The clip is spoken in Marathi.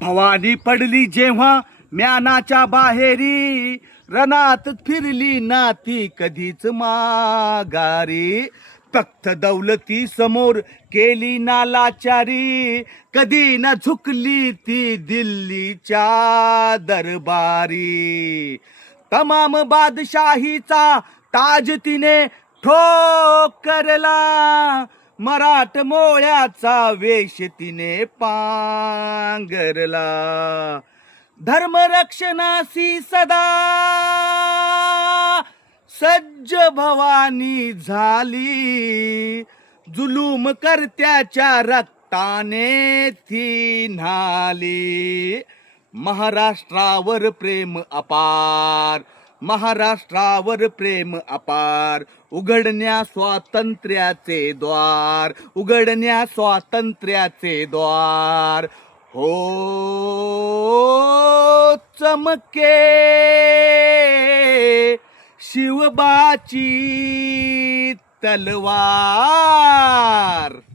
भवानी पडली जेव्हा म्यानाच्या बाहेरी, रणात फिरली ना ती कधीच माघारी. तख्त दौलती समोर केली ना लाचारी, कधी न झुकली ती दिल्लीच्या दरबारी. तमाम बादशाहीचा ताज तिने ठोकरला, मराठ मोळ्याचा वेश तिने पांघरला. धर्मरक्षणासी सदा सज्ज भवानी झाली, जुलूम करत्याच्या रक्ताने ती न्हाली. महाराष्ट्रावर प्रेम अपार, महाराष्ट्रावर प्रेम अपार, उघडण्या स्वातंत्र्याचे द्वार, उघडण्या स्वातंत्र्याचे द्वार. हो चमके शिवबाची तलवार.